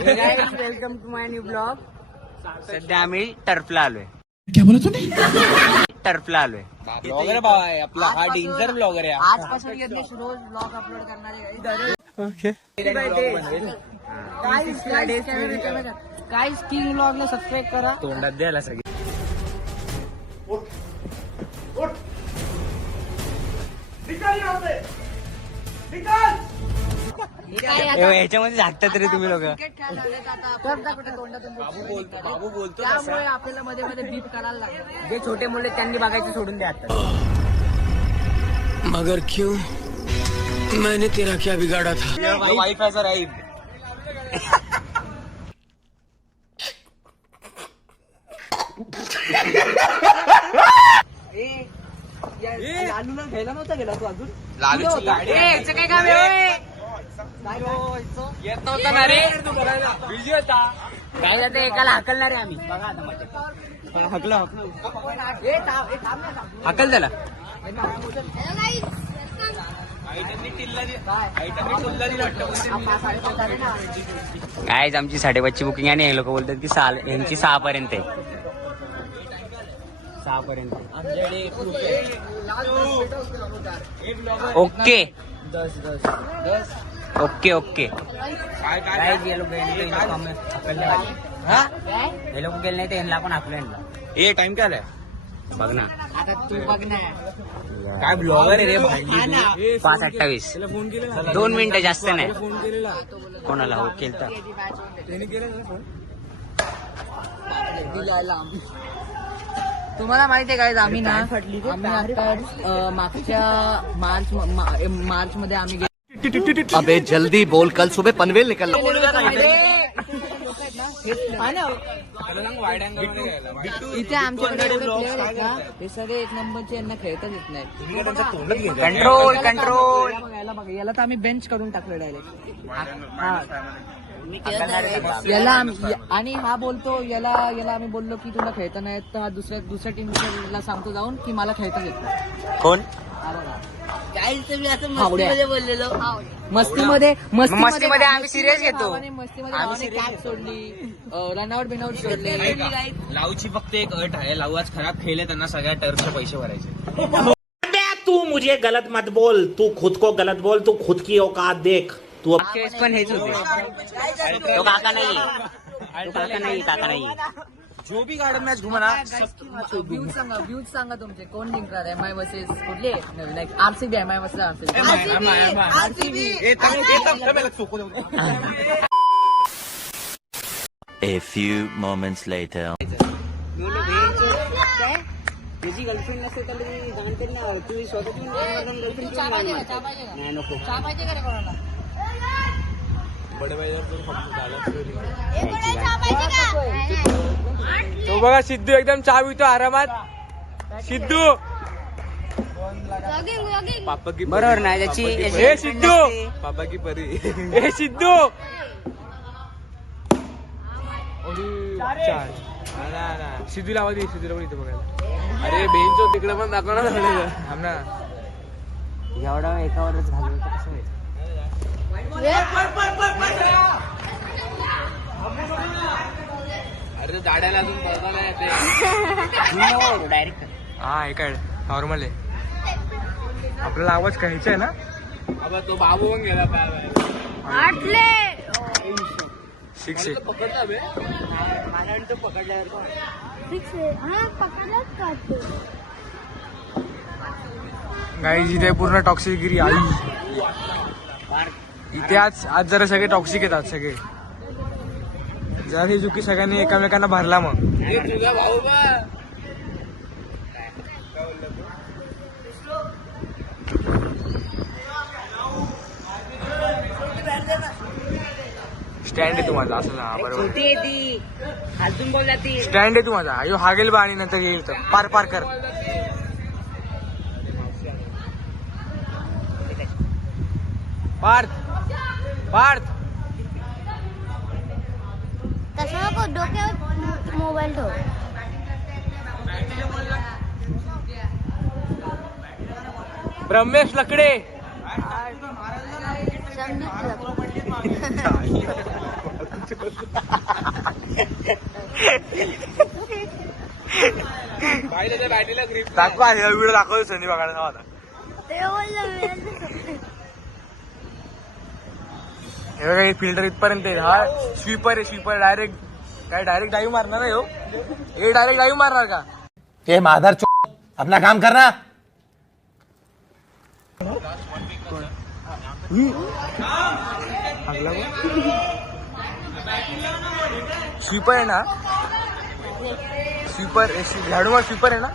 Welcome to my new blog. सध्या आम्ही टर्फला आलोय. क्या बोला तूने? टर्फला आलोय. ब्लॉगर भाव आहे आपला, हा डेंजर ब्लॉगर आहे. आजपासून यज्ञेश रोज ब्लॉग अपलोड करणार आहे. ओके. काय किंग ब्लॉगला सबस्क्राईब करा. तोंडात द्यायला सगळी. ह्याच्यामध्ये झाकतात रे तुम्ही लोक. बाबू बोलतो त्यामुळे आपल्याला मध्ये मध्ये बीप करायला लागतं. जे छोटे मुले त्यांनी बघायचे सोडून द्या आता. मगर क्यों? मैंने तेरा क्या बिगाड़ा था? Wife as a right. लालूला घ्यायला नव्हता गेला तू अजून. लालूची गाडी याचं काय काम आहे? येत नव्हता ना रे, तू बघायला बिझी होता. काय जातं एकाला हाकलणार आहे आम्ही. बघा आता मजा. हकला हाकल त्याला. काय आमची 5:30ची बुकिंग आहे आणि हे लोक बोलतात की यांची 6 पर्यंत आहे. 6 पर्यंत. Okay okay okay. काय हे लोक गेले नाही तर यांना पण हाकलं. ए टाइम काय आलाय बघ ना आता तू बघ ना. काय ब्लॉगर आहे रे भाई. 5:28. 2 मिनिटं जास्त नाही. कोणाला हो केलता. तुम्हाला माहिती आहे काय आम्ही ना आता मागच्या मार्च मध्ये आम्ही अबे जल्दी बोल, कल सुबह पनवेल निकलना. इथे आमच्याकडे एवढे प्लेअर आहेत ना, हे सगळे 1 नंबरचे. यांना खेळताच येत नाही. Control control. याला तर आम्ही बेंच करून टाकलं डायरेक्ट. याला आणि हा बोलतो याला आम्ही बोललो की तुला खेळता नाही तर हा दुसऱ्या टीमला सांगतो जाऊन की मला खेळताच येत नाही. कोण? मस्तीमध्ये आम्ही सिरियस घेतो. मस्तीमध्ये कॅप सोडली, रनआउट बिनआउट सोडले. लाऊची फक्त एक अट आहे, लाऊ आज खराब खेळले त्यांना सगळ्या टर्फचे पैसे भरायचे. तू मुझे गलत मत बोल, तू खुद को गलत बोल, तू खुद की औकात देख. तू पण हेच होते. तो काका नाही. जो भी गार्डन मॅच घुमा ना. व्ह्यूज सांगा तुमचे. कोण जिंकणार आहे? एमआय वर्सेस कुठले? Like RCB. MI versus RCB. A few moments later. तुझी गर्लफ्रेंड नसेल तर जाणते ना तू स्वतःची गर्लफ्रेंड. नाही नको. तो बघा सिद्धू एकदम चहा पितो आरामात. सिद्धू पापा की बरोबर ना त्याची. हे सिद्धू पापा की परी. हे सिद्धू सिद्धूला आवाज सिद्धूला पण इथे बघायला. अरे बेंच तिकडे पण दाखवणार ना. एवढा एकावरच घालून कसं होईल. अरे दाड्याला अजून बघायला येते. डायरेक्ट. हा हे काय नॉर्मल आहे. आपल्याला आवाज कायचा आहे ना. अब तो बाबू पण गेला पाय. 6 पकडता बे. मला तो पकडल्यावर गाईज इथे पूर्ण टॉक्सिकगिरी आई. इथे आज जरा सगळे टॉक्सिक येतात सगळे. जर ही चुकी सगळ्यांनी एकामेकांना भरला मग. स्टँड आहे तू माझा असं ना. बरोबर स्टँड आहे तू माझा. अयो हा गेल बा आणि नंतर येईल तर पार कर. पार्थ तसं नको, डोक्यावर मोबाईल ठेव. ब्रह्मेश लकडे. दाखवा व्हिडिओ दाखवतो संधी बघायला आता. हे बघा फिल्टर इथपर्यंत आहे. हा स्वीपर आहे. स्वीपर डायरेक्ट काय डायरेक्ट डाईव्ह मारणार आहे हो. हे डायरेक्ट डाईव्ह मारणार का? ये माधर अपना काम करना. स्वीपर आहे ना. स्वीपर झाडूमार स्वीपर आहे ना.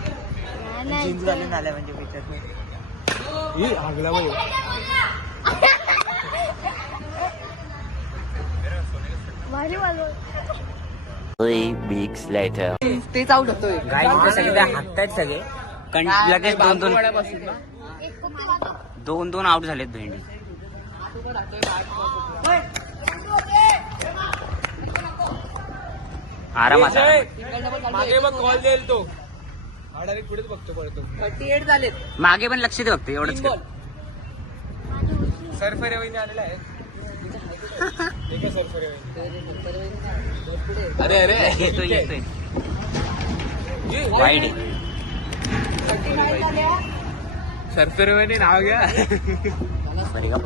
हागला बाई. 3 weeks later. तेच आउट होतोय. गाय सगळे हाकतायत सगळे. लगेच दोन आउट झालेत भेंडी. आरामात मागे बघ कॉल देईल तो. डायरेक्ट पुढेच बघतो पडतो. 38 झालेत. मागे पण लक्ष दे फक्त एवढंच. सरफरे वहिनी आलेला आहे. सरफरे अरे येतोय वाईट. सरफरे वहिनी नाव घ्या. बरे का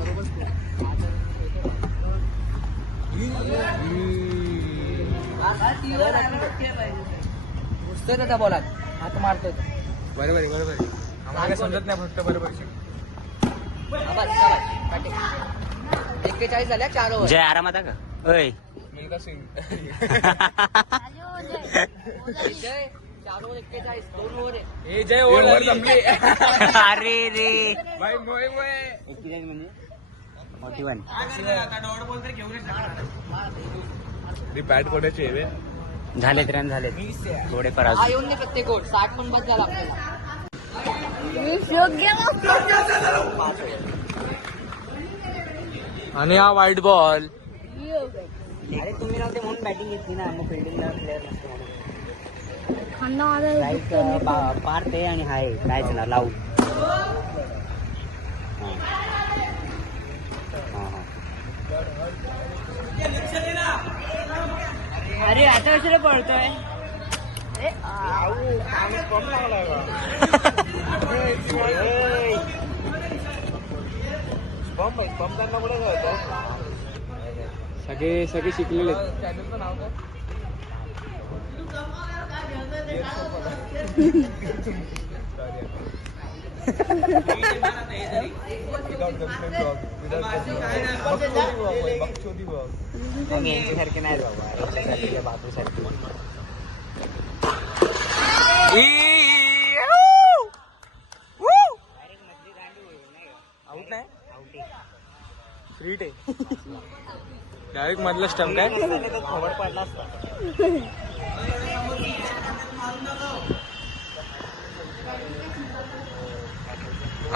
घुसतोय त्याच्या बॉलात. हात मारतोय. बरोबर आम्हाला समजत नाही फक्त बरोबर. 41 झाल्या 4 ओव्हर. जय आरामात का अय. मिल्का सिंग. जय 4 ओव्हर 41 2 ओव्हर आहे. हे जय ओव्हर संपली. अरे रे भाई मोय मोठी वन. बॅट कोणाची आहे रे. झालेत रन झालेत थोडे पराज. हा येऊन नाही प्रत्येक ओव्हर 60 पण बस झाला आपल्याला. आणि हा व्हाईट बॉल. अरे तुम्ही नव्हते म्हणून बॅटिंग घेतली ना. मग फिल्डिंगला प्लेअर नसते म्हणून. पार ते आणि हाय कायच ना लावू. अरे आता कशाला पळतोय. सगळे शिकलेले. यांच्यासारखे नाही बाबा. यांच्यासारखे बापूसारखे. आउट नाही. फ्रीट आहे. डायरेक्ट मधला स्टंप काय. खबर पडला असता.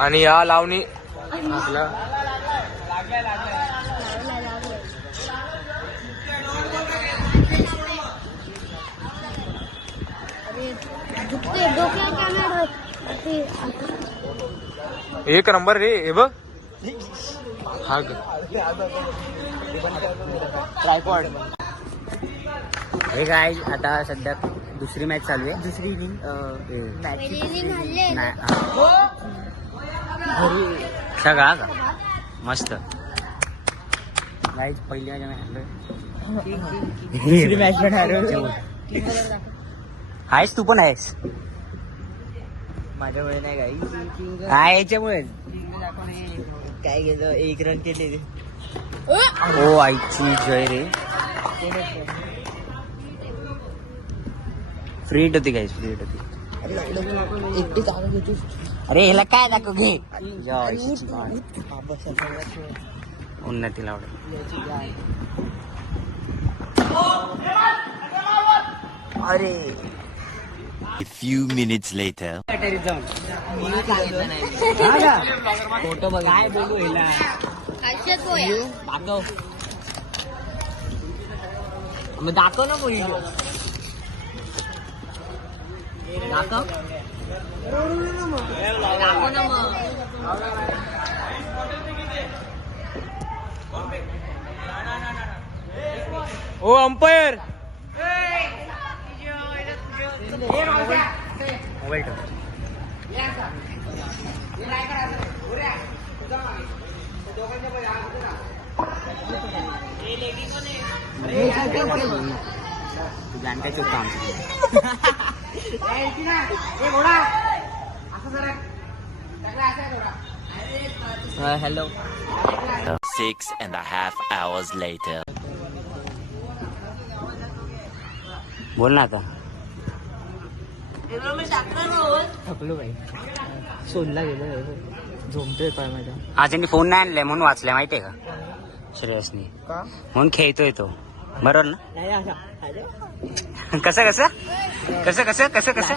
आणि या लावणी आपला एक नंबर रे. हे बघ हा ट्रायपॉड. हे काय आता सध्या दुसरी मॅच चालू आहे. दुसरी इनिंग सगळा का मस्त. गाईज पहिली मॅच हरलोय. दुसरी मॅच पण हरवली. आहेस तू पण आहेस. माझ्यामुळे नाही काही. काय याच्यामुळेच काय गेलं 1 रन केले. ओ आईची जय रे. फ्रीट होती गाईज. फ्रीट होती. एकटी जागा घ्यायची. अरे ह्याला काय दाखव घे. उन्नतीला आवडेल. अरे A few minutes later. Photo बघ. काय बोलू ह्याला. दाखव. मग दाखव ना मुली. दाखव. दाखव ना मग. ओ अंपायर मोबाईल ठेव. तुझ्या आणि काय चुकतं आमचं. Hello 6.5 hours later. बोल ना आता. थकलो भाई सोडला गेलो झोमतोय पाय माझ्या. आज त्यांनी फोन नाही आणलाय म्हणून वाचलाय माहितीये का श्रेयसनी. म्हणून खेळतोय तो. बरोबर ना. कसं कसं कसं कसं कसं कसं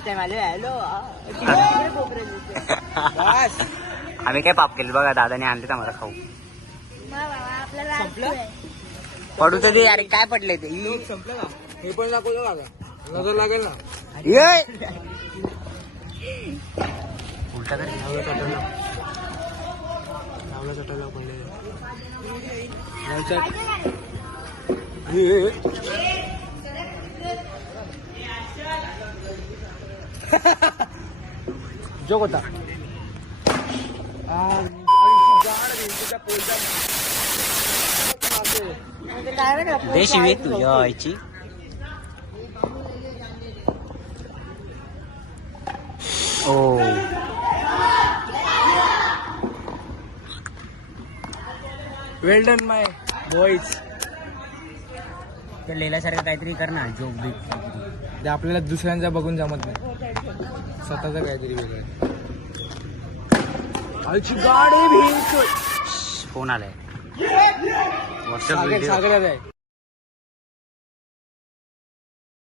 आम्ही काय पाप केलं बघा. दादाने आणले तर मला खाऊ आपल्याला पडू तर दे. अरे काय पडले ते. संपलं का हे पण दाखवलं का नजर लागेल ना. ये. उलटा कर. लावला चटायला पडले. जोक होता. दे शिवी तुझ्या आईची. ओ वेल डन माय बॉईज. ते लेल्यासारखं काहीतरी कर ना. जोक बिक ते आपल्याला दुसऱ्यांचा बघून जमत नाही. स्वतःच काहीतरी वेगळं. आईची गाडी भी. फोन आलाय. व्हॉट्सअप व्हिडिओ सागरात आहे.